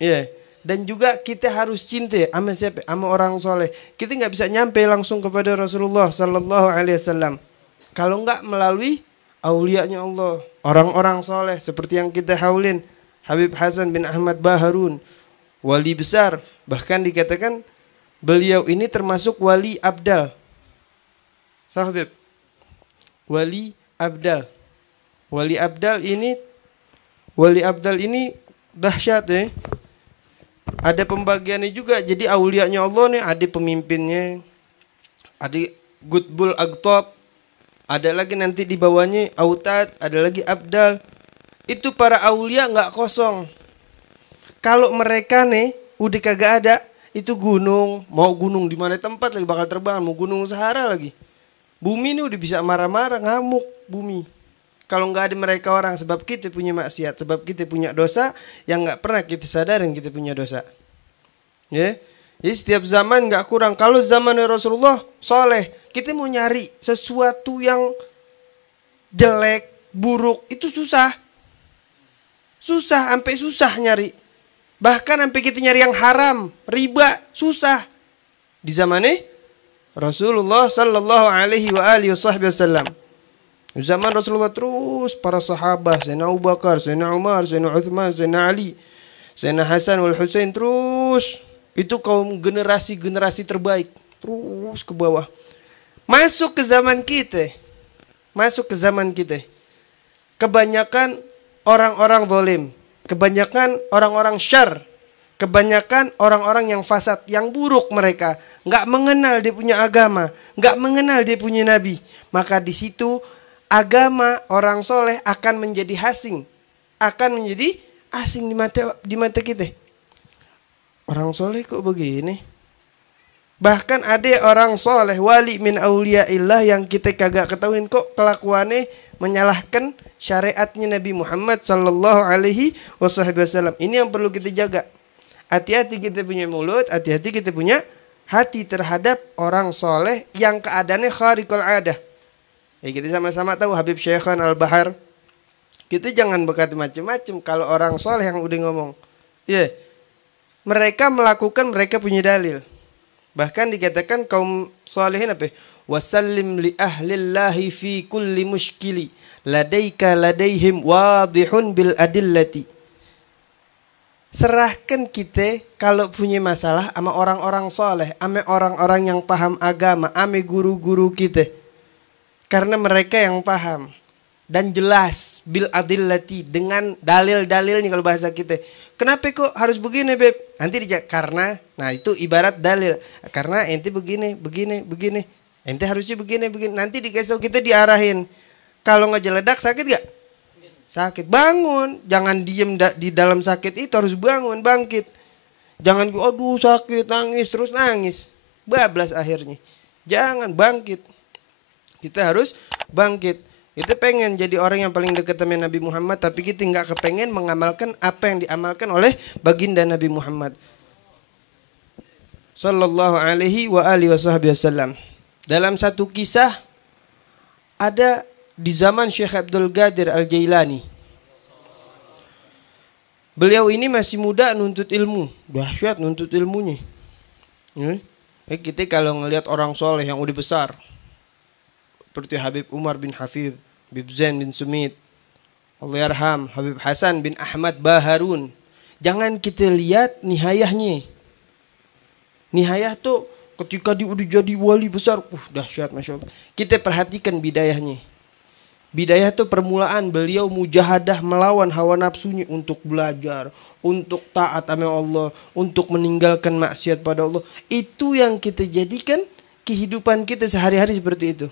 Ya. Dan juga kita harus cinta sama siapa? Sama orang soleh. Kita nggak bisa nyampe langsung kepada Rasulullah Sallallahu Alaihi Wasallam kalau nggak melalui aulianya Allah, orang-orang soleh seperti yang kita haulin, Habib Hasan bin Ahmad Baharun, wali besar. Bahkan dikatakan beliau ini termasuk wali abdal. Sahabat, wali abdal. Wali abdal ini dahsyat ya. Ada pembagiannya juga. Jadi aulianya Allah nih ada pemimpinnya. Ada Gutbul Agtab. Ada lagi nanti di bawahnya Autad, ada lagi Abdal. Itu para aulia nggak kosong. Kalau mereka nih udah kagak ada, itu gunung, mau gunung di mana tempat lagi bakal terbang, mau gunung Sahara lagi. Bumi ini udah bisa marah-marah, ngamuk bumi. Kalau nggak ada mereka orang, sebab kita punya maksiat, sebab kita punya dosa yang nggak pernah kita sadarin kita punya dosa. Ya, jadi setiap zaman nggak kurang. Kalau zaman Rasulullah soleh, kita mau nyari sesuatu yang jelek, buruk, itu susah. Susah, sampai susah nyari. Bahkan sampai kita nyari yang haram, riba, susah. Di zamannya Rasulullah Sallallahu Alaihi Wasallam. Zaman Rasulullah terus para sahabat, Sayyidina Abu Bakar, Sayyidina Umar, Sayyidina Uthman, Sayyidina Ali, Sayyidina Hasan wal Husain terus. Itu kaum generasi-generasi terbaik. Terus ke bawah. Masuk ke zaman kita. Kebanyakan orang-orang zalim. Kebanyakan orang-orang syar. Kebanyakan orang-orang yang fasad, yang buruk mereka. Nggak mengenal dia punya agama. Nggak mengenal dia punya nabi. Maka di situ agama orang soleh akan menjadi asing. Akan menjadi asing di mata kita. Orang soleh kok begini? Bahkan ada orang soleh, wali min auliyaillah yang kita kagak ketahuin kok kelakuannya menyalahkan syariatnya Nabi Muhammad Sallallahu Alaihi Wasallam. Ini yang perlu kita jaga. Hati-hati kita punya mulut, hati-hati kita punya hati terhadap orang soleh yang keadaannya khariqul adah. Ya, kita sama-sama tahu Habib Syekhan Al-Bahar. Kita jangan berkata macam-macam kalau orang soleh yang udah ngomong. Ya, mereka melakukan, mereka punya dalil. Bahkan dikatakan kaum solehin apa? Wasallim li ahlillahi fi kulli mushkili ladaika ladaihim wadihun bil adillati. Serahkan kita kalau punya masalah sama orang-orang soleh, sama orang-orang yang paham agama, sama guru-guru kita. Karena mereka yang paham dan jelas bil adillati dengan dalil-dalilnya kalau bahasa kita. Kenapa kok harus begini, Beb? Nanti dijawab karena, nah itu ibarat dalil. Karena ente begini. Ente harusnya begini. Nanti dikasih tahu kita diarahin. Kalau ngejeledak sakit gak? Sakit. Bangun. Jangan diem di dalam sakit itu, harus bangun, bangkit. Jangan aduh sakit, nangis, terus nangis. Bablas akhirnya. Jangan, bangkit. Kita harus bangkit. Kita pengen jadi orang yang paling dekat sama Nabi Muhammad, tapi kita nggak kepengen mengamalkan apa yang diamalkan oleh baginda Nabi Muhammad Sallallahu Alaihi Wasallam. Dalam satu kisah ada di zaman Syekh Abdul Qadir Al-Jailani. Beliau ini masih muda nuntut ilmu, dahsyat nuntut ilmunya. Kita kalau ngelihat orang soleh yang udah besar, seperti Habib Umar bin Hafidh, Habib Zain bin Sumit, Allahyarham, Habib Hasan bin Ahmad Baharun. Jangan kita lihat nihayahnya. Nihayah tuh ketika dia udah jadi wali besar, dahsyat Masya Allah. Kita perhatikan bidayahnya. Bidayah tuh permulaan beliau mujahadah melawan hawa nafsunya untuk belajar, untuk taat sama Allah, untuk meninggalkan maksiat pada Allah. Itu yang kita jadikan kehidupan kita sehari-hari seperti itu.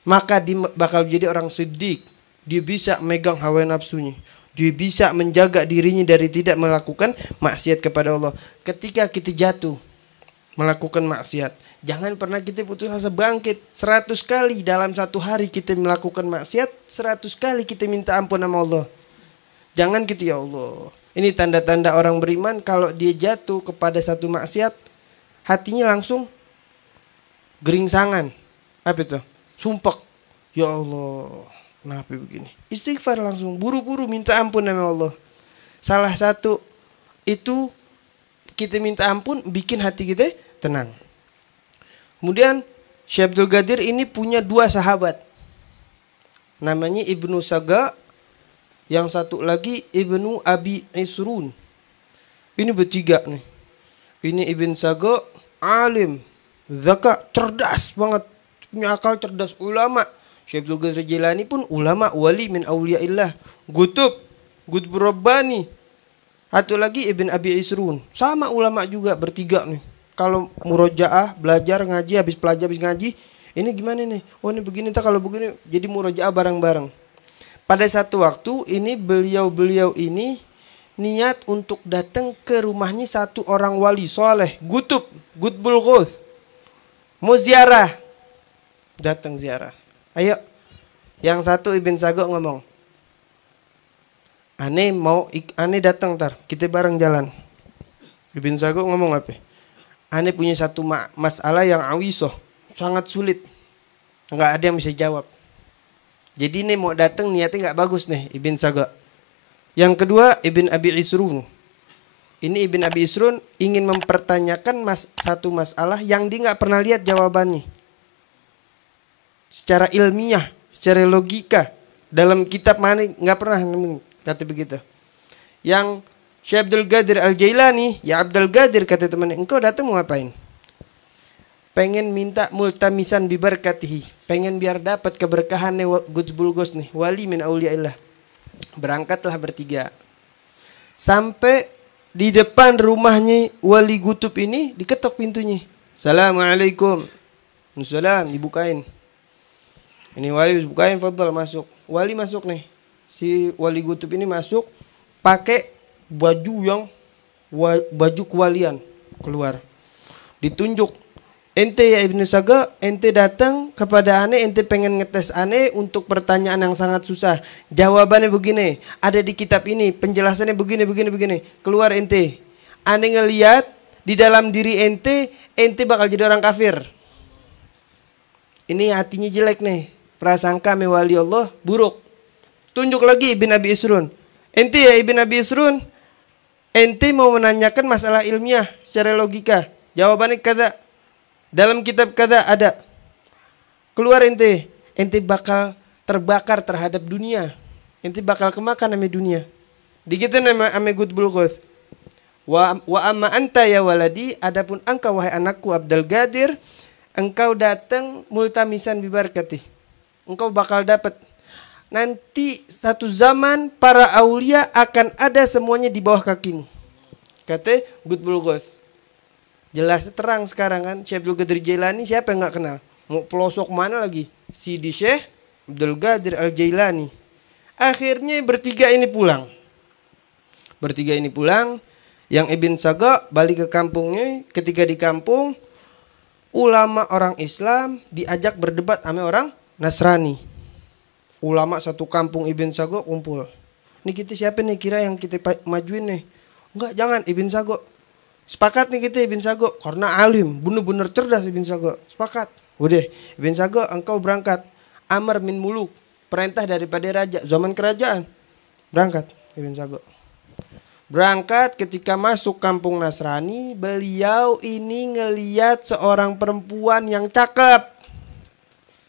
Maka dia bakal jadi orang siddiq. Dia bisa megang hawa nafsunya. Dia bisa menjaga dirinya dari tidak melakukan maksiat kepada Allah. Ketika kita jatuh melakukan maksiat, jangan pernah kita putus asa, bangkit. 100 kali dalam satu hari kita melakukan maksiat, 100 kali kita minta ampun sama Allah. Jangan kita, ya Allah. Ini tanda-tanda orang beriman kalau dia jatuh kepada satu maksiat, hatinya langsung geringsangan. Apa itu? Sumpah, ya Allah, kenapa begini? Istighfar langsung, buru-buru minta ampun sama Allah. Salah satu itu kita minta ampun, bikin hati kita tenang. Kemudian Syekh Abdul Qadir ini punya 2 sahabat. Namanya Ibnu Saga, yang satu lagi Ibnu Abi Isrun. Ini bertiga nih. Ini Ibn Saga, alim, zaka, cerdas banget. Punya akal, cerdas, ulama. Syekh Abdul Qadir Jilani pun ulama, wali min awliyaillah. Qutb Rabbani. Satu lagi Ibn Abi Isrun. Sama ulama juga, bertiga nih. Kalau murojaah, belajar, ngaji, habis pelajar, habis ngaji. Ini gimana nih? Oh ini begini, tak kalau begini. Jadi murojaah bareng-bareng. Pada satu waktu ini beliau ini niat untuk datang ke rumahnya satu orang wali soleh. Qutbul Ghuth. Mau ziarah. Datang ziarah. Ayo. Yang satu Ibn Sago ngomong. Aneh datang ntar, kita bareng jalan. Ibn Sago ngomong apa? Aneh punya satu masalah yang awisoh, sangat sulit. Enggak ada yang bisa jawab. Jadi ini mau datang niatnya nggak bagus nih Ibn Sago. Yang kedua Ibn Abi Isrun. Ini Ibn Abi Isrun ingin mempertanyakan satu masalah yang dia nggak pernah lihat jawabannya. Secara ilmiah, secara logika, dalam kitab mana nggak pernah nemuin. Kata begitu. Yang Syekh Abdul Qadir Al-Jailani, ya Abdul Qadir kata temannya, engkau datang mau ngapain? Pengen minta multamisan bibarkatihi, pengen biar dapat keberkahannya Qutbul Ghuth nih, wali min auliyaillah. Berangkatlah bertiga. Sampai di depan rumahnya wali Qutb ini diketok pintunya. Assalamualaikum. Assalam, dibukain. Ini wali dibukain, fadhal masuk. Wali masuk nih. Si wali Qutb ini masuk pakai baju kewalian, keluar. Ditunjuk, ente ya Ibnu Saga, ente datang kepada aneh, ente pengen ngetes aneh untuk pertanyaan yang sangat susah. Jawabannya begini, ada di kitab ini, penjelasannya begini. Keluar ente. Aneh ngelihat di dalam diri ente bakal jadi orang kafir. Ini hatinya jelek nih, prasangka me wali Allah buruk. Tunjuk lagi Ibn Abi Isrun. Ente ya Ibn Abi Isrun, ente mau menanyakan masalah ilmiah secara logika. Jawabannya kata, dalam kitab kata ada. Keluar ente bakal terbakar terhadap dunia. Ente bakal kemakan sama dunia. Dikit nama ame Qutbul Ghuth. Wa amma anta ya waladi, adapun engkau wahai anakku Abdul Qadir, engkau datang multamisan bibarkati. Engkau bakal dapat. Nanti satu zaman para aulia akan ada semuanya di bawah kakimu. Kata Qutbul Ghuth. Jelas terang sekarang kan. Syekh Abdul Qadir Jailani siapa yang gak kenal? Mau pelosok mana lagi? Sidi Syekh Abdul Qadir Al-Jailani. Akhirnya bertiga ini pulang. Yang Ibn Saga balik ke kampungnya. Ketika di kampung, ulama orang Islam diajak berdebat sama orang Nasrani. Ulama satu kampung Ibn Sago kumpul. Ini kita siapa nih kira yang kita majuin nih? Enggak, jangan Ibn Sago. Sepakat nih kita Ibn Sago. Karena alim, bener-bener cerdas Ibn Sago. Sepakat. Udah, Ibn Sago engkau berangkat. Amar min muluk. Perintah daripada raja. Zaman kerajaan. Berangkat Ibn Sago. Berangkat ketika masuk kampung Nasrani. Beliau ini ngeliat seorang perempuan yang cakep.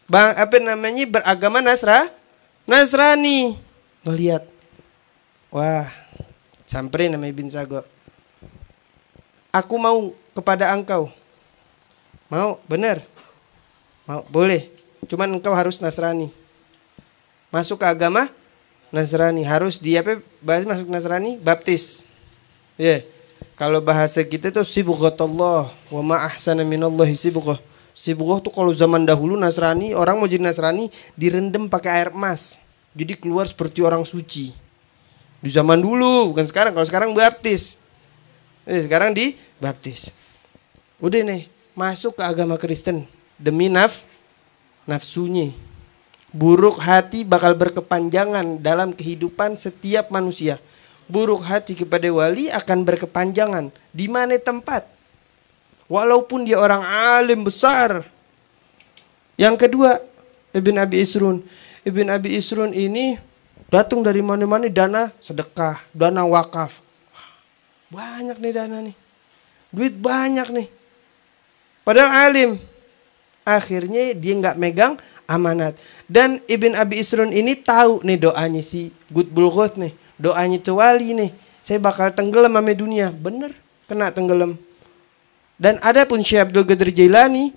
Beragama Nasrani. Ngelihat. Wah, samperin nama Ibn Sago. Aku mau kepada engkau. Mau? Benar? Mau? Boleh. Cuman engkau harus Nasrani. Masuk ke agama Nasrani. Harus bahasa masuk Nasrani? Baptis. Ya. Yeah. Kalau bahasa kita tuh sibghatullah wa ma ahsana minallahi sibghah. Sibghah tuh kalau zaman dahulu Nasrani, orang mau jadi Nasrani direndam pakai air emas. Jadi keluar seperti orang suci. Di zaman dulu, bukan sekarang. Kalau sekarang baptis. Sekarang dibaptis. Udah nih, masuk ke agama Kristen demi nafsunya. Buruk hati bakal berkepanjangan dalam kehidupan setiap manusia. Buruk hati kepada wali akan berkepanjangan. Di mana tempat? Walaupun dia orang alim besar. Yang kedua, Ibn Abi Isrun. Ibn Abi Isrun ini datang dari mana-mana dana sedekah, dana wakaf. Banyak nih dana nih. Duit banyak nih. Padahal alim. Akhirnya dia nggak megang amanat. Dan Ibn Abi Isrun ini tahu nih doanya si Qutbul Ghuth nih. Doanya tuh wali nih. Saya bakal tenggelam sama dunia. Bener, kena tenggelam. Dan ada pun Syekh Abdul Qadir Jailani.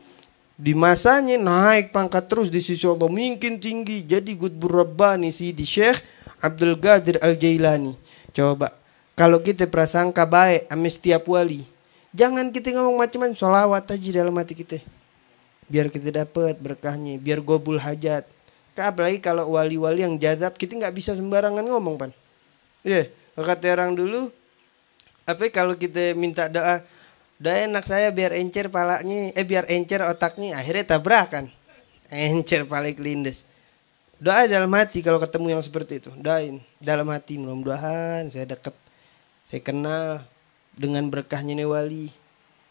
Di masanya naik pangkat terus di sisi Allah. Mungkin tinggi. Jadi Qutbul Rabbani si di Syekh Abdul Qadir Al-Jailani. Coba. Kalau kita prasangka baik sama setiap wali. Jangan kita ngomong macam-macam. Sholawat aja dalam hati kita. Biar kita dapat berkahnya. Biar gobul hajat. Apalagi kalau wali-wali yang jazab. Kita gak bisa sembarangan ngomong pan. Iya. Kata orang dulu. Apa kalau kita minta doa. Doa enak saya biar encer palanya. Biar encer otaknya. Akhirnya tabrakan. Encer palanya kelindes. Doa dalam hati kalau ketemu yang seperti itu. Doain dalam hati. Mudah-mudahan saya dekat. Saya kenal dengan berkahnya nih wali.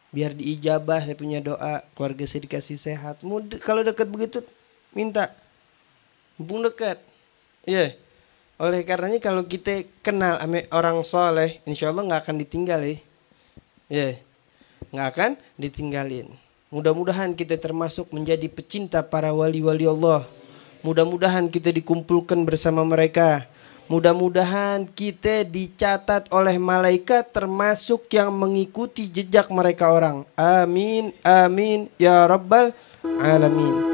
Biar diijabah saya punya doa. Keluarga saya dikasih sehat. Kalau dekat begitu minta. Mumpung dekat. Iya. Oleh karenanya kalau kita kenal sama orang soleh. Insya Allah gak akan ditinggal ya. Iya. Gak akan ditinggalin. Mudah-mudahan kita termasuk menjadi pecinta para wali-wali Allah. Mudah-mudahan kita dikumpulkan bersama mereka. Mudah-mudahan kita dicatat oleh malaikat termasuk yang mengikuti jejak mereka orang. Amin, amin, ya rabbal alamin.